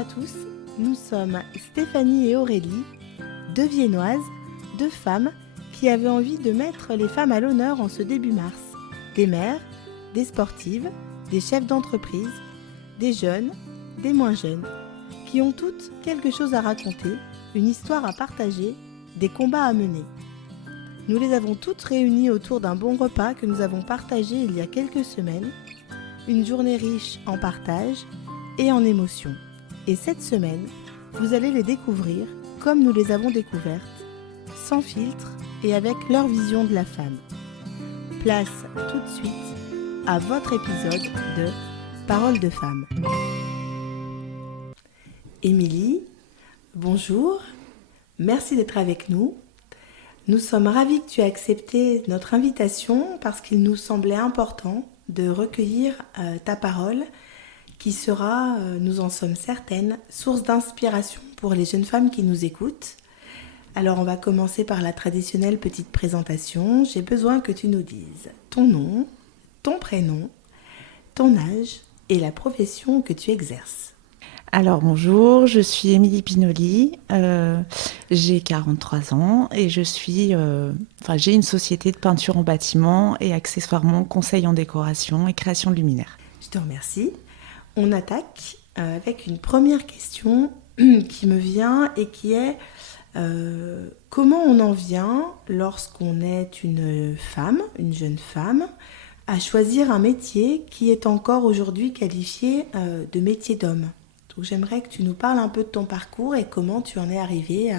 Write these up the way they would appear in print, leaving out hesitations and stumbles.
à tous, nous sommes Stéphanie et Aurélie, deux Viennoises, deux femmes qui avaient envie de mettre les femmes à l'honneur en ce début mars. Des mères, des sportives, des chefs d'entreprise, des jeunes, des moins jeunes, qui ont toutes quelque chose à raconter, une histoire à partager, des combats à mener. Nous les avons toutes réunies autour d'un bon repas que nous avons partagé il y a quelques semaines, une journée riche en partage et en émotions. Et cette semaine, vous allez les découvrir comme nous les avons découvertes, sans filtre et avec leur vision de la femme. Place tout de suite à votre épisode de Paroles de femmes. Émilie, bonjour, merci d'être avec nous. Nous sommes ravis que tu aies accepté notre invitation parce qu'il nous semblait important de recueillir ta parole qui sera, nous en sommes certaines, source d'inspiration pour les jeunes femmes qui nous écoutent. Alors on va commencer par la traditionnelle petite présentation. J'ai besoin que tu nous dises ton nom, ton prénom, ton âge et la profession que tu exerces. Alors bonjour, je suis Émilie Pinoli, j'ai 43 ans et j'ai une société de peinture en bâtiment et accessoirement conseil en décoration et création de luminaires. Je te remercie. On attaque avec une première question qui me vient et qui est comment on en vient lorsqu'on est une femme, une jeune femme, à choisir un métier qui est encore aujourd'hui qualifié de métier d'homme. Donc j'aimerais que tu nous parles un peu de ton parcours et comment tu en es arrivée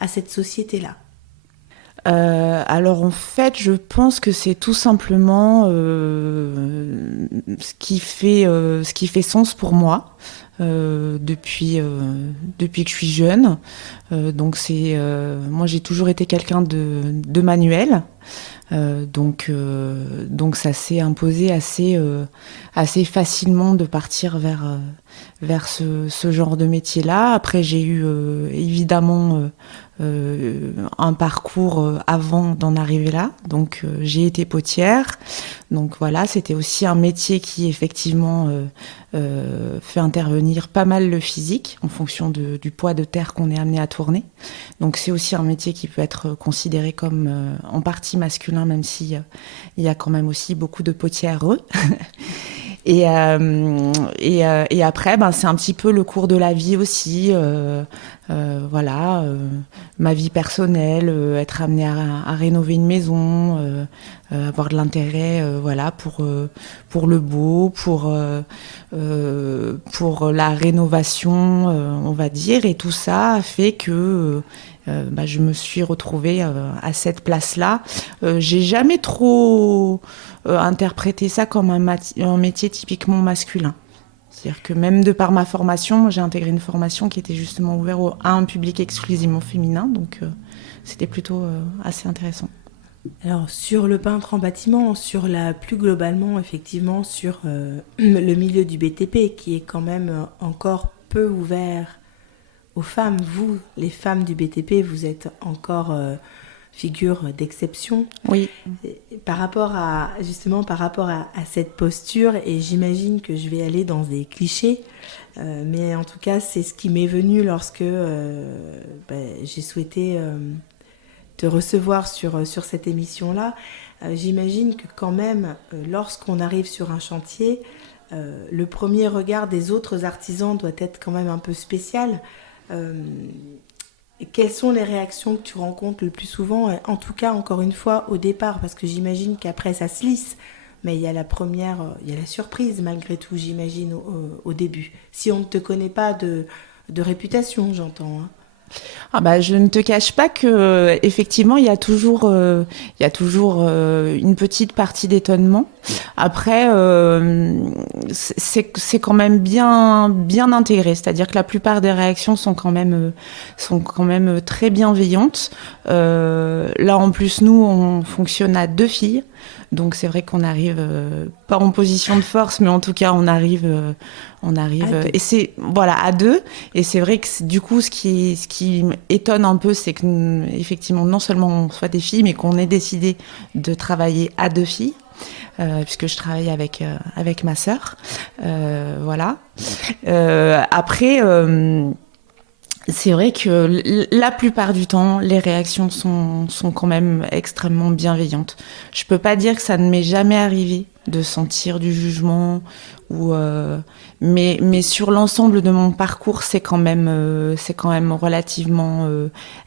à cette société-là. Alors en fait, je pense que c'est tout simplement ce qui fait sens pour moi depuis que je suis jeune. Donc moi j'ai toujours été quelqu'un de manuel. Donc ça s'est imposé assez facilement de partir vers ce genre de métier-là. Après, j'ai eu évidemment un parcours avant d'en arriver là. Donc j'ai été potière. Donc voilà, c'était aussi un métier qui effectivement fait intervenir pas mal le physique en fonction du poids de terre qu'on est amené à tourner. Donc c'est aussi un métier qui peut être considéré comme en partie masculin, même si il y a quand même aussi beaucoup de potières. Et après, c'est un petit peu le cours de la vie aussi. Ma vie personnelle, être amenée à rénover une maison, avoir de l'intérêt pour le beau, pour la rénovation, on va dire. Et tout ça a fait que je me suis retrouvée à cette place-là. J'ai jamais trop interprété ça comme un métier typiquement masculin. C'est-à-dire que même de par ma formation, moi, j'ai intégré une formation qui était justement ouverte à un public exclusivement féminin, donc c'était plutôt assez intéressant. Alors sur le peintre en bâtiment, plus globalement effectivement sur le milieu du BTP qui est quand même encore peu ouvert aux femmes. Vous, les femmes du BTP, vous êtes encore figure d'exception. Oui. Par rapport à cette posture, et j'imagine que je vais aller dans des clichés, mais en tout cas c'est ce qui m'est venu lorsque j'ai souhaité te recevoir sur cette émission-là. J'imagine que quand même, lorsqu'on arrive sur un chantier, le premier regard des autres artisans doit être quand même un peu spécial. Quelles sont les réactions que tu rencontres le plus souvent, en tout cas encore une fois au départ, parce que j'imagine qu'après ça se lisse, mais il y a la surprise malgré tout, j'imagine au début. Si on ne te connaît pas de réputation, j'entends. Je ne te cache pas que effectivement il y a toujours une petite partie d'étonnement. Après c'est quand même bien intégré, c'est-à-dire que la plupart des réactions sont quand même très bienveillantes. Là en plus nous on fonctionne à 2 filles. Donc c'est vrai qu'on arrive pas en position de force, mais en tout cas on arrive et c'est à 2. Et c'est vrai que du coup ce qui étonne un peu, c'est que effectivement non seulement on soit des filles, mais qu'on ait décidé de travailler à 2 filles. puisque je travaille avec ma sœur. Voilà. Après, c'est vrai que la plupart du temps, les réactions sont quand même extrêmement bienveillantes. Je peux pas dire que ça ne m'est jamais arrivé de sentir du jugement, mais sur l'ensemble de mon parcours, c'est quand même relativement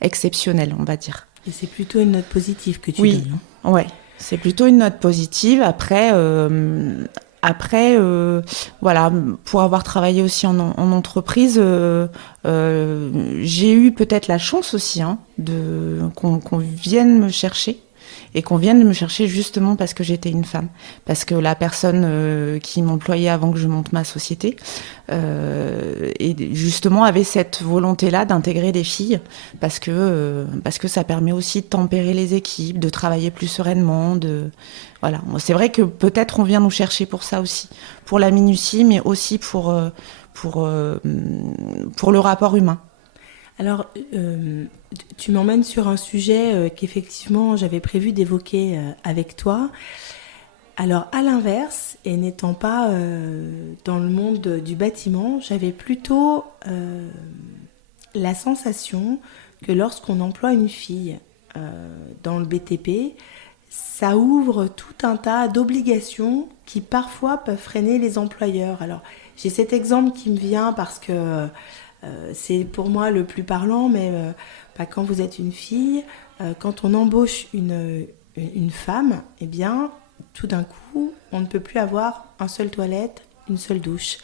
exceptionnel, on va dire. Et c'est plutôt une note positive que tu donnes. Ouais, c'est plutôt une note positive. Après, voilà, pour avoir travaillé aussi en entreprise, j'ai eu peut-être la chance aussi qu'on vienne me chercher. Et qu'on vienne me chercher justement parce que j'étais une femme. Parce que la personne qui m'employait avant que je monte ma société, et justement avait cette volonté-là d'intégrer des filles, parce que ça permet aussi de tempérer les équipes, de travailler plus sereinement. Voilà. C'est vrai que peut-être on vient nous chercher pour ça aussi, pour la minutie, mais aussi pour le rapport humain. Alors, tu m'emmènes sur un sujet qu'effectivement j'avais prévu d'évoquer avec toi. Alors, à l'inverse, et n'étant pas dans le monde du bâtiment, j'avais plutôt la sensation que lorsqu'on emploie une fille dans le BTP, ça ouvre tout un tas d'obligations qui parfois peuvent freiner les employeurs. Alors, j'ai cet exemple qui me vient parce que c'est pour moi le plus parlant, mais quand vous êtes une fille, quand on embauche une femme, eh bien, tout d'un coup, on ne peut plus avoir une seule toilette, une seule douche.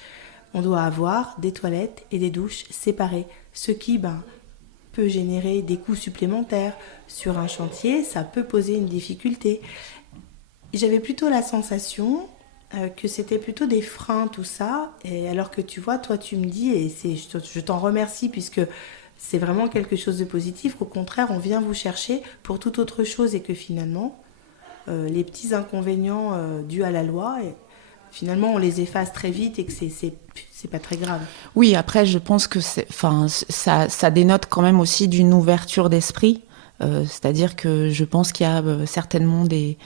On doit avoir des toilettes et des douches séparées, ce qui peut générer des coûts supplémentaires. Sur un chantier, ça peut poser une difficulté. J'avais plutôt la sensation que c'était plutôt des freins, tout ça, et alors que tu vois, toi tu me dis, et je t'en remercie puisque c'est vraiment quelque chose de positif, qu'au contraire on vient vous chercher pour toute autre chose et que finalement les petits inconvénients dus à la loi, finalement on les efface très vite et que c'est pas très grave. Oui, après je pense que ça dénote quand même aussi d'une ouverture d'esprit. C'est-à-dire que je pense qu'il y a certainement des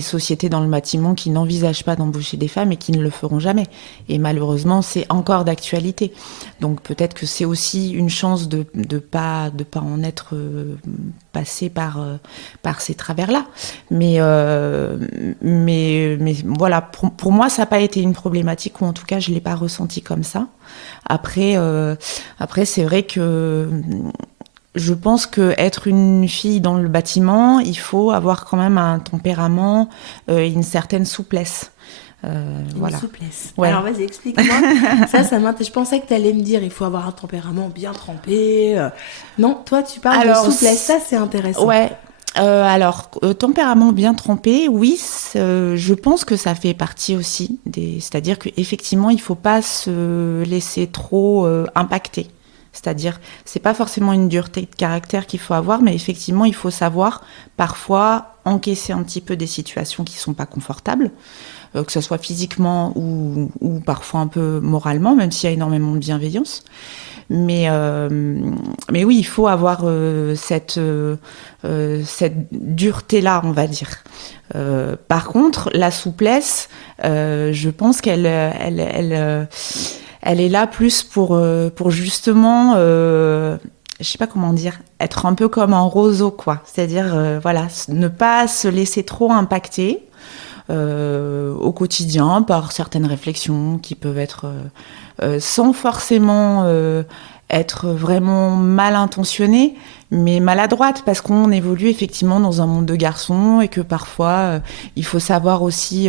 sociétés dans le bâtiment qui n'envisagent pas d'embaucher des femmes et qui ne le feront jamais. Et malheureusement, c'est encore d'actualité. Donc peut-être que c'est aussi une chance de pas en être passé par ces travers-là. Mais voilà, pour moi, ça n'a pas été une problématique, ou en tout cas, je l'ai pas ressenti comme ça. Après, c'est vrai que je pense que être une fille dans le bâtiment, il faut avoir quand même un tempérament, une certaine souplesse. Voilà. Souplesse. Ouais. Alors vas-y, explique-moi. ça m'intéresse. Je pensais que tu allais me dire il faut avoir un tempérament bien trempé. Non, toi tu parles de souplesse. Ça c'est intéressant. Ouais. Tempérament bien trempé, oui, je pense que ça fait partie aussi c'est-à-dire qu'effectivement, il ne faut pas se laisser trop impacter. C'est-à-dire, c'est pas forcément une dureté de caractère qu'il faut avoir, mais effectivement, il faut savoir parfois encaisser un petit peu des situations qui sont pas confortables, que ce soit physiquement ou parfois un peu moralement, même s'il y a énormément de bienveillance. Mais oui, il faut avoir cette dureté-là, on va dire. Par contre, la souplesse, je pense qu'elle est là plus pour justement, je sais pas comment dire, être un peu comme un roseau, quoi. C'est-à-dire, voilà, ne pas se laisser trop impacter au quotidien par certaines réflexions qui peuvent être sans forcément être vraiment mal intentionnées, mais maladroites, parce qu'on évolue effectivement dans un monde de garçons et que parfois il faut savoir aussi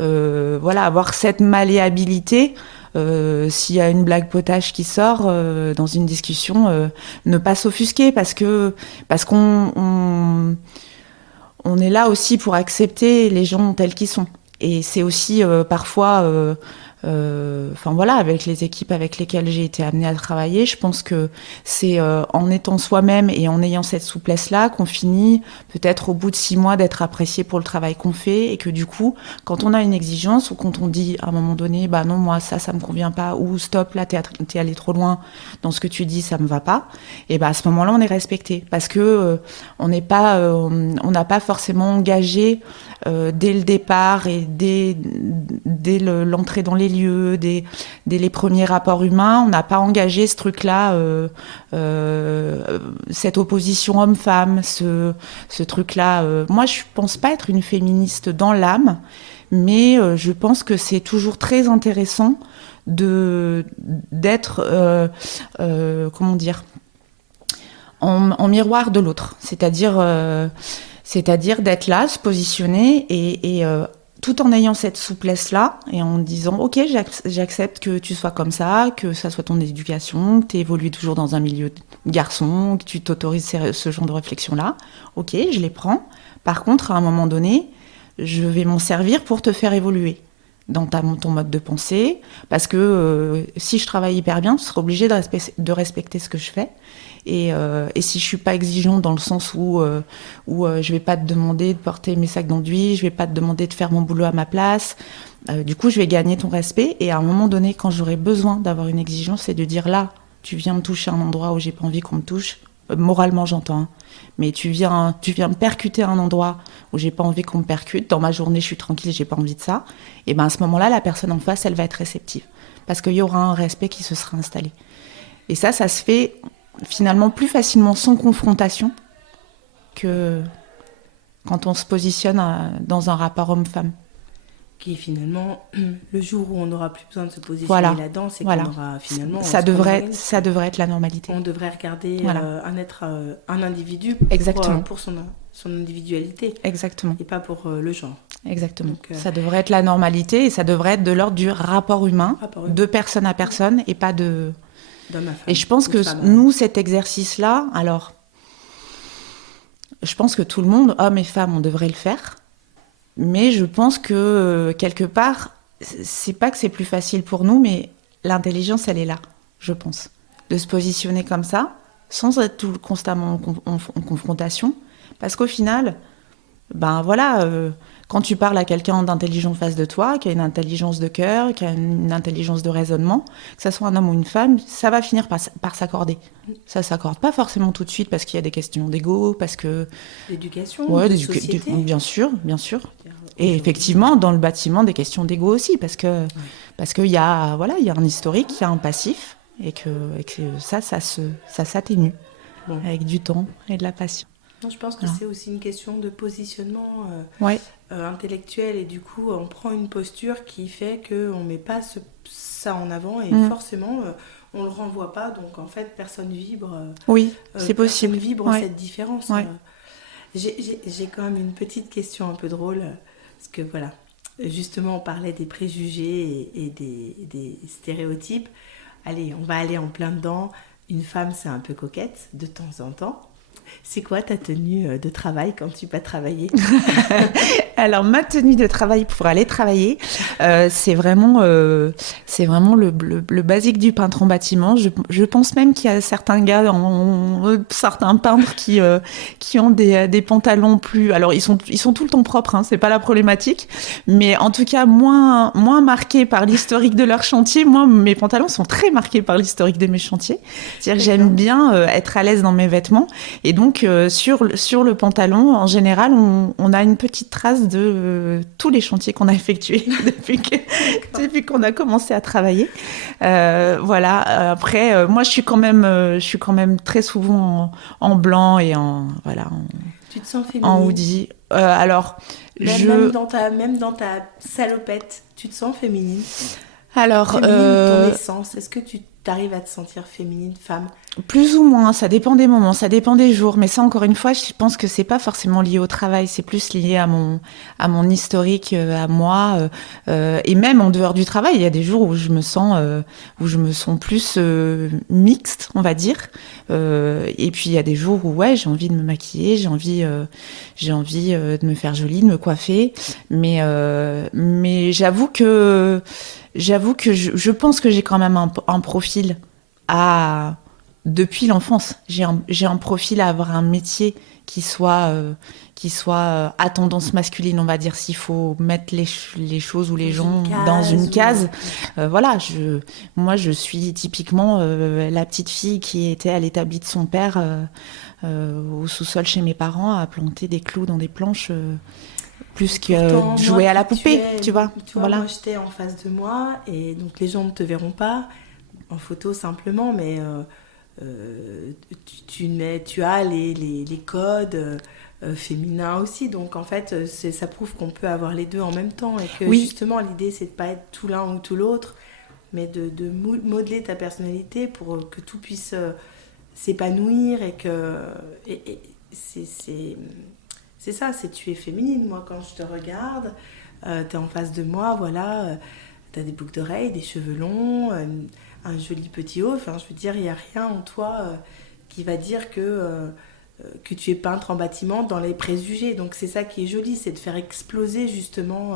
avoir cette malléabilité. S'il y a une blague potache qui sort dans une discussion, ne pas s'offusquer parce qu'on on est là aussi pour accepter les gens tels qu'ils sont. Et c'est aussi parfois Enfin voilà, avec les équipes avec lesquelles j'ai été amenée à travailler, je pense que c'est en étant soi-même et en ayant cette souplesse-là qu'on finit peut-être au bout de 6 mois d'être apprécié pour le travail qu'on fait et que du coup, quand on a une exigence ou quand on dit à un moment donné, bah non, moi ça me convient pas ou stop, là t'es allé trop loin dans ce que tu dis, ça me va pas, et bah à ce moment-là on est respecté parce que on n'a pas forcément engagé dès le départ et dès l'entrée dans les lieux, dès les premiers rapports humains, on n'a pas engagé ce truc-là, cette opposition homme-femme, ce truc-là. Moi, je pense pas être une féministe dans l'âme, mais je pense que c'est toujours très intéressant d'être, comment dire, en miroir de l'autre, c'est-à-dire d'être là, se positionner et tout en ayant cette souplesse-là et en disant ok, j'accepte que tu sois comme ça, que ça soit ton éducation, que tu évolues toujours dans un milieu de garçon, que tu t'autorises ce genre de réflexion-là. Ok, je les prends. Par contre, à un moment donné, je vais m'en servir pour te faire évoluer dans ton mode de pensée, parce que si je travaille hyper bien, tu seras obligé de respecter ce que je fais. Et si je suis pas exigeante dans le sens où je vais pas te demander de porter mes sacs d'enduit, je vais pas te demander de faire mon boulot à ma place, du coup je vais gagner ton respect. Et à un moment donné, quand j'aurai besoin d'avoir une exigence, c'est de dire là, tu viens me toucher à un endroit où j'ai pas envie qu'on me touche. Moralement j'entends, hein. Mais tu viens me percuter à un endroit où j'ai pas envie qu'on me percute. Dans ma journée, je suis tranquille, j'ai pas envie de ça. Et ben à ce moment-là, la personne en face, elle va être réceptive parce qu'il y aura un respect qui se sera installé. Et ça se fait finalement plus facilement sans confrontation que quand on se positionne dans un rapport homme-femme. Qui finalement, le jour où on n'aura plus besoin de se positionner voilà. Là-dedans, c'est voilà. qu'on aura finalement... Ça devrait être la normalité. On devrait regarder un individu pour son individualité. Exactement. Et pas pour le genre. Exactement. Donc, ça devrait être la normalité et ça devrait être de l'ordre du rapport humain, de personne à personne et pas de... d'homme à femme. Et je pense que nous, cet exercice-là, alors, je pense que tout le monde, hommes et femmes, on devrait le faire. Mais je pense que, quelque part, c'est pas que c'est plus facile pour nous, mais l'intelligence, elle est là, je pense. De se positionner comme ça, sans être constamment en confrontation. Parce qu'au final, ben voilà, quand tu parles à quelqu'un d'intelligent en face de toi, qui a une intelligence de cœur, qui a une intelligence de raisonnement, que ce soit un homme ou une femme, ça va finir par s'accorder. Ça ne s'accorde pas forcément tout de suite parce qu'il y a des questions d'ego, parce que... D'éducation, de société. Bien sûr. Et effectivement, dans le bâtiment, des questions d'ego aussi, parce qu'il y a un historique, il y a un passif, et que ça s'atténue avec du temps et de la patience. Non, je pense que c'est aussi une question de positionnement intellectuel, et du coup on prend une posture qui fait qu'on ne met pas ça en avant et forcément on ne le renvoie pas, donc en fait personne vibre. Oui, c'est possible. Personne vibre cette différence. J'ai quand même une petite question un peu drôle, parce que voilà, justement on parlait des préjugés et des stéréotypes. Allez, on va aller en plein dedans. Une femme, c'est un peu coquette de temps en temps. C'est quoi ta tenue de travail quand tu vas travailler ? Alors, ma tenue de travail pour aller travailler, c'est vraiment le basique du peintre en bâtiment. Je pense même qu'il y a certains gars, certains peintres qui ont des pantalons plus... Alors, ils sont tout le temps propres, hein, c'est pas la problématique. Mais en tout cas, moins marqués par l'historique de leur chantier. Moi, mes pantalons sont très marqués par l'historique de mes chantiers. C'est-à-dire que j'aime bien être à l'aise dans mes vêtements. Et donc, sur le pantalon, en général, on a une petite trace de tous les chantiers qu'on a effectués depuis qu'on a commencé à travailler. Voilà. Après, moi, je suis quand même très souvent en blanc et tu te sens féminine. En hoodie. Alors, même dans ta salopette, tu te sens féminine. Alors, ton essence, est-ce que tu t'arrives à te sentir féminine, femme ? Plus ou moins, ça dépend des moments, ça dépend des jours. Mais ça, encore une fois, je pense que c'est pas forcément lié au travail, c'est plus lié à mon historique, à moi. Et même en dehors du travail, il y a des jours où je me sens plus mixte, on va dire. Et puis il y a des jours où j'ai envie de me maquiller, j'ai envie de me faire jolie, de me coiffer. Mais j'avoue que j'avoue que je pense que j'ai quand même un profil depuis l'enfance. J'ai un profil à avoir un métier qui soit à tendance masculine, on va dire, s'il faut mettre les choses ou les gens dans une case. Voilà, moi, je suis typiquement la petite fille qui était à l'établi de son père au sous-sol chez mes parents à planter des clous dans des planches. Plus que jouer à la poupée, tu vois. Voilà. Moi, j'étais en face de moi, et donc les gens ne te verront pas en photo simplement, mais tu as les codes féminins aussi. Donc, en fait, ça prouve qu'on peut avoir les deux en même temps, et que justement, l'idée, c'est de ne pas être tout l'un ou tout l'autre, mais de modeler ta personnalité pour que tout puisse s'épanouir, et que... C'est ça, tu es féminine. Moi, quand je te regarde, t'es en face de moi, voilà, t'as des boucles d'oreilles, des cheveux longs, un joli petit haut. Enfin, je veux dire, il n'y a rien en toi qui va dire que tu es peintre en bâtiment dans les préjugés. Donc, c'est ça qui est joli, c'est de faire exploser justement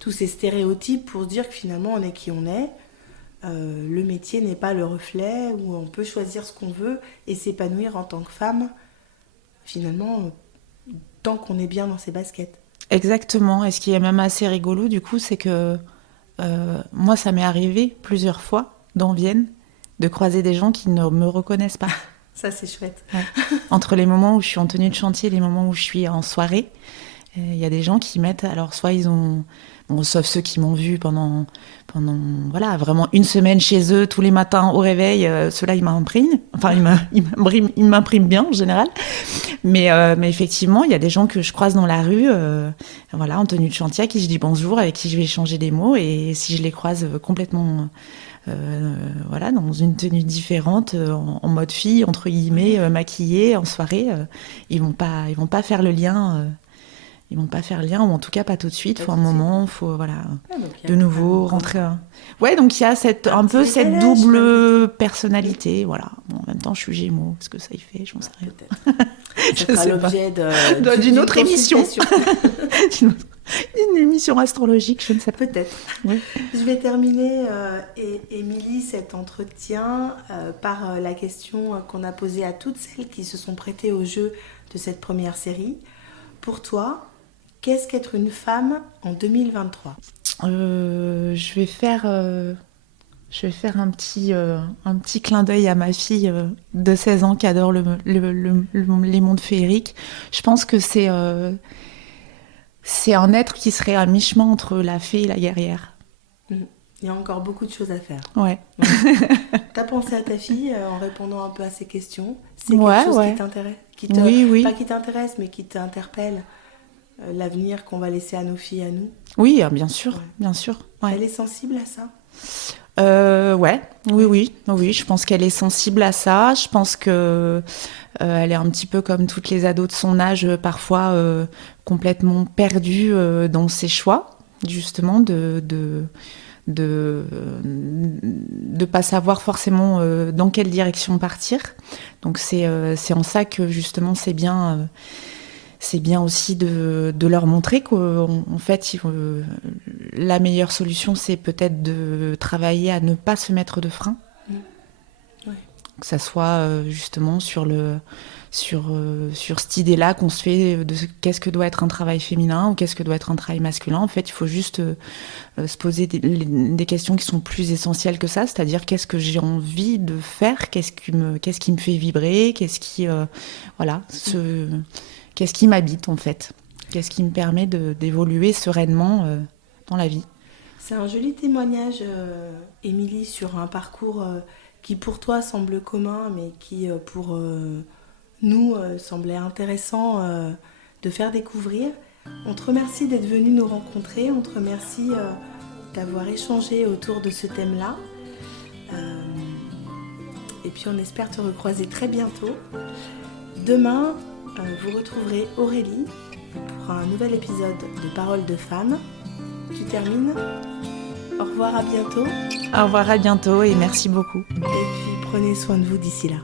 tous ces stéréotypes pour dire que finalement, on est qui on est. Le métier n'est pas le reflet, où on peut choisir ce qu'on veut et s'épanouir en tant que femme, finalement... tant qu'on est bien dans ses baskets. Exactement. Et ce qui est même assez rigolo, du coup, c'est que moi, ça m'est arrivé plusieurs fois dans Vienne de croiser des gens qui ne me reconnaissent pas. Ça, c'est chouette. Ouais. Entre les moments où je suis en tenue de chantier et les moments où je suis en soirée, il y a des gens qui mettent... Alors, soit ils ont... Bon, sauf ceux qui m'ont vu pendant voilà, vraiment une semaine chez eux, tous les matins au réveil, ceux-là, ils m'impriment. Enfin, ils m'impriment bien, en général. Mais effectivement, il y a des gens que je croise dans la rue, voilà, en tenue de chantier, à qui je dis bonjour, avec qui je vais échanger des mots. Et si je les croise complètement... voilà, dans une tenue différente, en mode fille, entre guillemets, maquillée, en soirée, ils vont pas faire le lien... Ils vont pas faire le lien, ou en tout cas pas tout de suite. Il faut un moment, il faut voilà, de nouveau rentrer. Ouais, donc il y a un peu cette double personnalité. Voilà. Bon, en même temps, je suis Gémeaux. Est-ce que ça y fait? J'en sais rien. Ça sera l'objet d'une autre émission. Une émission astrologique, je ne sais pas. Peut-être. Oui. Je vais terminer, Émilie, cet entretien par la question qu'on a posée à toutes celles qui se sont prêtées au jeu de cette première série. Pour toi, qu'est-ce qu'être une femme en 2023 ? Je vais faire un petit clin d'œil à ma fille de 16 ans qui adore les mondes féeriques. Je pense que c'est un être qui serait à mi-chemin entre la fée et la guerrière. Il y a encore beaucoup de choses à faire. Ouais. T'as pensé à ta fille en répondant un peu à ces questions ? C'est quelque chose qui t'intéresse ? Oui. Pas qui t'intéresse, mais qui t'interpelle. L'avenir qu'on va laisser à nos filles, à nous. Oui, bien sûr, bien sûr. Ouais. Elle est sensible à ça ? Oui, je pense qu'elle est sensible à ça. Je pense que elle est un petit peu comme toutes les ados de son âge, parfois complètement perdue dans ses choix, justement, de pas savoir forcément dans quelle direction partir. Donc c'est en ça que justement c'est bien aussi de leur montrer qu'en fait, la meilleure solution, c'est peut-être de travailler à ne pas se mettre de frein. Ouais. Que ça soit justement sur cette idée-là qu'on se fait de qu'est-ce que doit être un travail féminin ou qu'est-ce que doit être un travail masculin. En fait, il faut juste se poser des questions qui sont plus essentielles que ça, c'est-à-dire qu'est-ce que j'ai envie de faire, qu'est-ce qui me fait vibrer, qu'est-ce qui m'habite en fait, qu'est-ce qui me permet d'évoluer sereinement dans la vie. C'est un joli témoignage, Émilie, sur un parcours qui pour toi semble commun, mais qui pour nous semblait intéressant de faire découvrir. On te remercie d'être venu nous rencontrer, on te remercie d'avoir échangé autour de ce thème-là. Et puis on espère te recroiser très bientôt. Demain, vous retrouverez Aurélie pour un nouvel épisode de Paroles de femmes. Tu termines ? Au revoir, à bientôt. Au revoir, à bientôt et merci beaucoup. Et puis prenez soin de vous d'ici là.